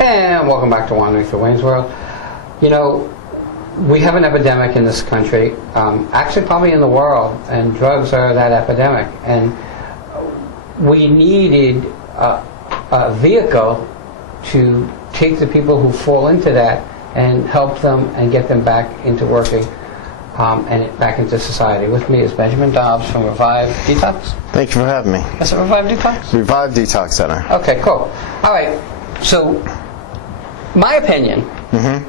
And welcome back to Wandering Through Wayne's World. You know, we have an epidemic in this country, actually probably in the world, and drugs are that epidemic. And we needed a vehicle to take the people who fall into that and help them and get them back into working and back into society. With me is Benjamin Dobbs from Revive Detox. Thank you for having me. Is it Revive Detox? Revive Detox Center. Okay, cool. All right, so my opinion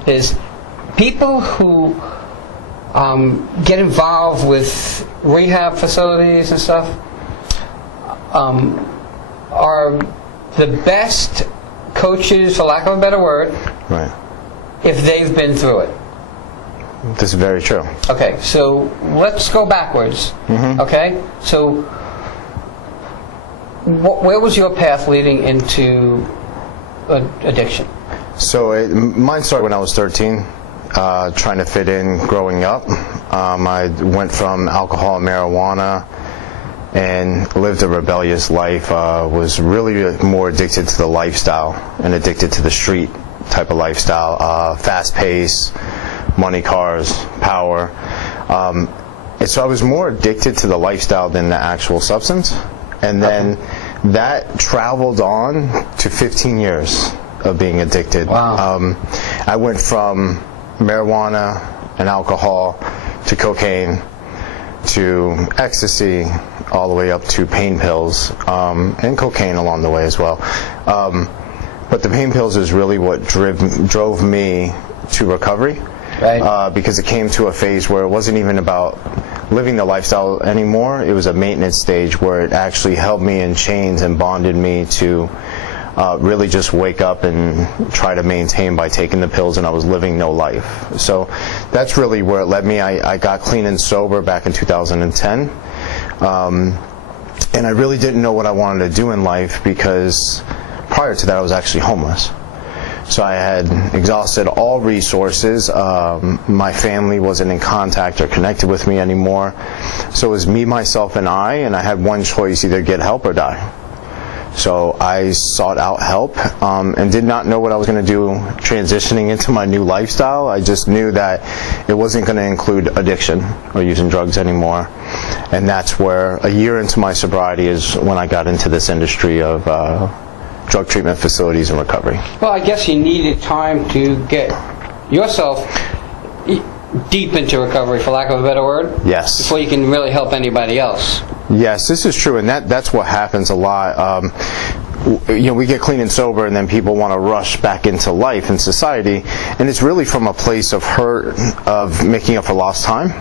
is people who get involved with rehab facilities and stuff are the best coaches, for lack of a better word, right, if they've been through it. This is very true. Okay, so let's go backwards. Okay, so where was your path leading into addiction? So mine started when I was 13, trying to fit in growing up. I went from alcohol and marijuana and lived a rebellious life. Was really more addicted to the lifestyle and addicted to the street type of lifestyle, fast pace, money, cars, power. And so I was more addicted to the lifestyle than the actual substance. And then that traveled on to 15 years of being addicted. Wow. I went from marijuana and alcohol to cocaine to ecstasy, all the way up to pain pills, and cocaine along the way as well. But the pain pills is really what drove me to recovery. Right. Because it came to a phase where it wasn't even about living the lifestyle anymore. It was a maintenance stage where it actually held me in chains and bonded me to really just wake up and try to maintain by taking the pills, and I was living no life. So that's really where it led me. I got clean and sober back in 2010. And I really didn't know what I wanted to do in life, because prior to that I was actually homeless. So I had exhausted all resources. My family wasn't in contact or connected with me anymore. So it was me, myself, and I had one choice: either get help or die. So I sought out help and did not know what I was going to do transitioning into my new lifestyle. I just knew that it wasn't going to include addiction or using drugs anymore. And that's where, a year into my sobriety, is when I got into this industry of drug treatment facilities and recovery. Well, I guess you needed time to get yourself deep into recovery, for lack of a better word. Yes. Before you can really help anybody else. Yes, this is true, and that's what happens a lot. You know, we get clean and sober, and then people want to rush back into life and society, and it's really from a place of hurt, of making up for lost time.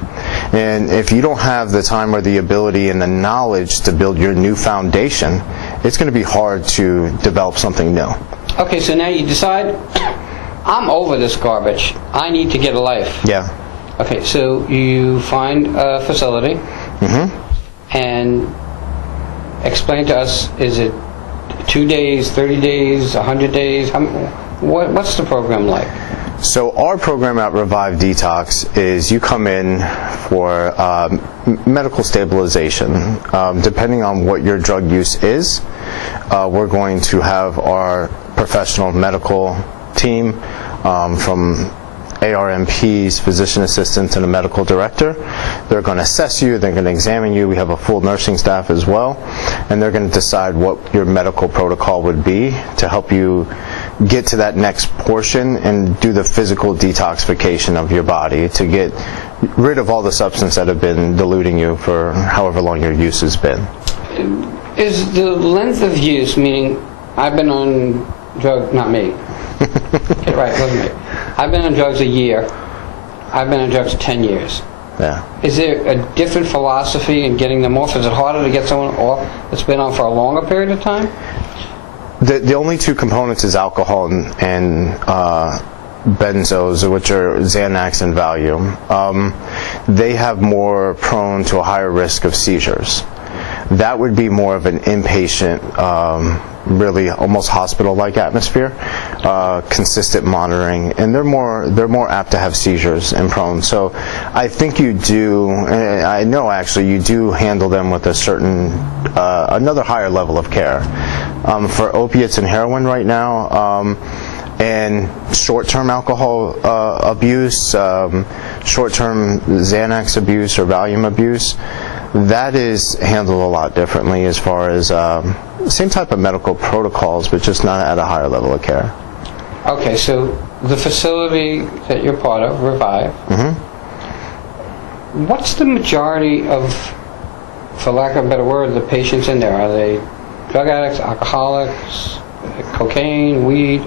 And if you don't have the time or the ability and the knowledge to build your new foundation, it's going to be hard to develop something new. Okay, so now you decide, I'm over this garbage. I need to get a life. Yeah. Okay, so you find a facility. And explain to us, is it 2 days, 30 days, 100 days? What's the program like? So our program at Revive Detox is you come in for medical stabilization. Depending on what your drug use is, we're going to have our professional medical team from ARMPs, physician assistants, and a medical director. They're going to assess you, they're going to examine you. We have a full nursing staff as well, and they're going to decide what your medical protocol would be to help you get to that next portion and do the physical detoxification of your body to get rid of all the substances that have been diluting you for however long your use has been. Is the length of use, meaning I've been on drugs, not me. Okay, right, wasn't me. I've been on drugs a year. I've been on drugs 10 years. Yeah. Is there a different philosophy in getting them off? Is it harder to get someone off that's been on for a longer period of time? The only two components is alcohol and benzos, which are Xanax and Valium. They have more prone to a higher risk of seizures. That would be more of an inpatient, really almost hospital-like atmosphere, consistent monitoring, and they're more apt to have seizures and prone. So I think you do, I know actually you do handle them with a certain, another higher level of care. For opiates and heroin right now, And short-term alcohol abuse, short-term Xanax abuse or Valium abuse, that is handled a lot differently as far as same type of medical protocols, but just not at a higher level of care. Okay, so the facility that you're part of, Revive, what's the majority of, for lack of a better word, the patients in there? Are they drug addicts, alcoholics, cocaine, weed?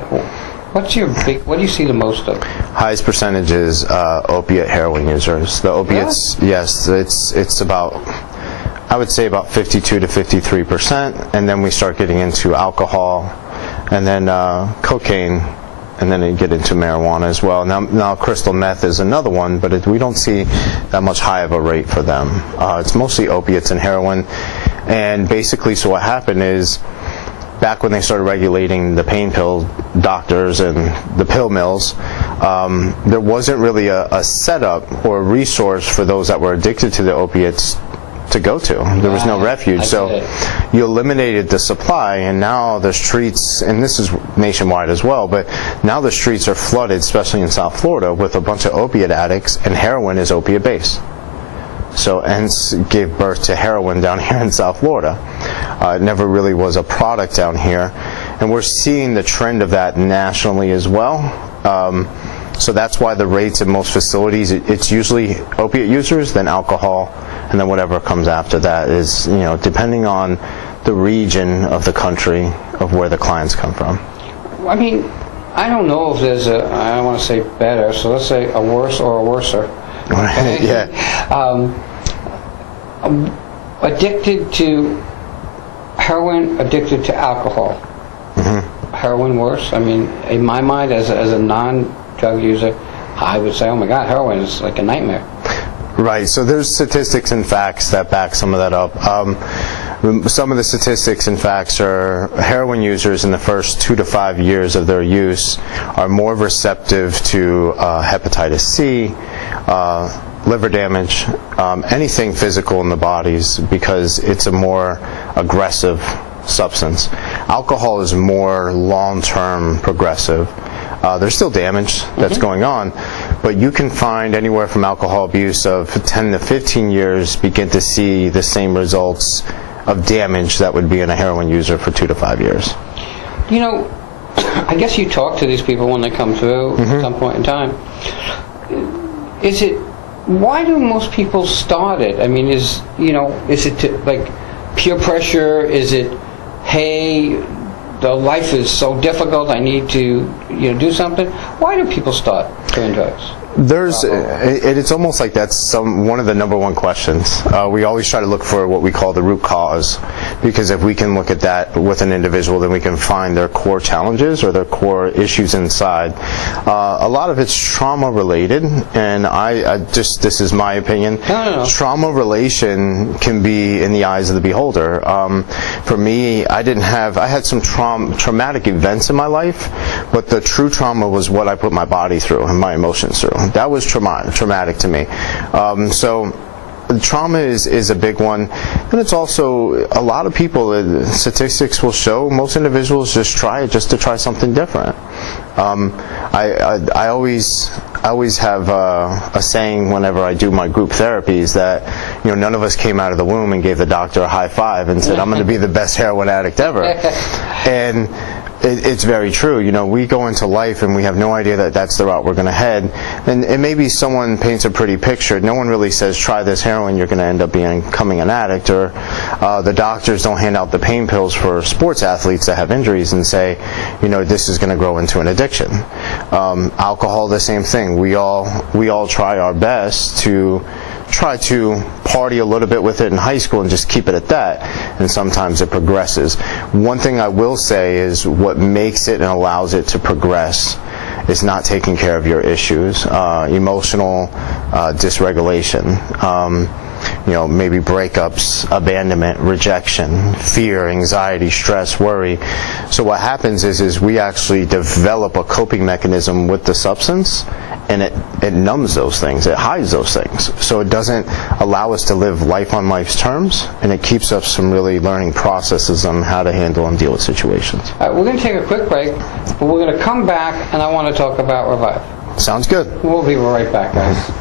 What do you see the most of? Highest percentage is opiate heroin users. The opiates, yes, it's about, I would say about 52 to 53%, and then we start getting into alcohol, and then cocaine, and then you get into marijuana as well. Now crystal meth is another one, but we don't see that much high of a rate for them. It's mostly opiates and heroin, and basically, so what happened is, back when they started regulating the pain pill doctors and the pill mills, there wasn't really a setup or a resource for those that were addicted to the opiates to go to. There was no refuge. So you eliminated the supply, and now the streets, and this is nationwide as well, but now the streets are flooded, especially in South Florida, with a bunch of opiate addicts, and heroin is opiate based. So hence gave birth to heroin down here in South Florida. It never really was a product down here, and we're seeing the trend of that nationally as well. So that's why the rates in most facilities, it's usually opiate users, then alcohol, and then whatever comes after that is, depending on the region of the country of where the clients come from. I mean, I don't know if there's I don't want to say better, so let's say a worse or a worser. Okay? Yeah. Addicted to heroin, addicted to alcohol. Heroin worse? I mean, in my mind, as a non-drug user, I would say, oh my God, heroin is like a nightmare. Right, so there's statistics and facts that back some of that up. Some of the statistics and facts are heroin users in the first 2 to 5 years of their use are more receptive to hepatitis C, liver damage, anything physical in the bodies, because it's a more aggressive substance. Alcohol is more long-term progressive. There's still damage that's going on, but you can find anywhere from alcohol abuse of 10 to 15 years begin to see the same results of damage that would be in a heroin user for 2 to 5 years. I guess you talk to these people when they come through at some point in time. Why do most people start it? I mean, is it like peer pressure? Is it, hey, the life is so difficult, I need to do something? Why do people start doing drugs? It's almost like that's one of the number one questions. We always try to look for what we call the root cause, because if we can look at that with an individual, then we can find their core challenges or their core issues inside. A lot of it's trauma related, and this is my opinion. No. Trauma relation can be in the eyes of the beholder. For me, I had some traumatic events in my life, but the true trauma was what I put my body through and my emotions through. That was traumatic to me. So trauma is a big one. And it's also, a lot of people, statistics will show, most individuals just try it just to try something different. I always have a saying whenever I do my group therapies that, none of us came out of the womb and gave the doctor a high five and said, I'm going to be the best heroin addict ever. And it's very true. We go into life and we have no idea that that's the route we're going to head. And maybe someone paints a pretty picture. No one really says, try this heroin, you're going to end up becoming an addict. Or the doctors don't hand out the pain pills for sports athletes that have injuries and say, this is going to grow into an addiction. Alcohol, the same thing. We all try our best to try to party a little bit with it in high school and just keep it at that, and sometimes it progresses. One thing I will say is what makes it and allows it to progress is not taking care of your issues, emotional dysregulation. maybe breakups, abandonment, rejection, fear, anxiety, stress, worry. So what happens is we actually develop a coping mechanism with the substance, and it numbs those things, it hides those things. So it doesn't allow us to live life on life's terms, and it keeps us from really learning processes on how to handle and deal with situations. All right, we're going to take a quick break, but we're going to come back, and I want to talk about Revive. Sounds good. We'll be right back, guys.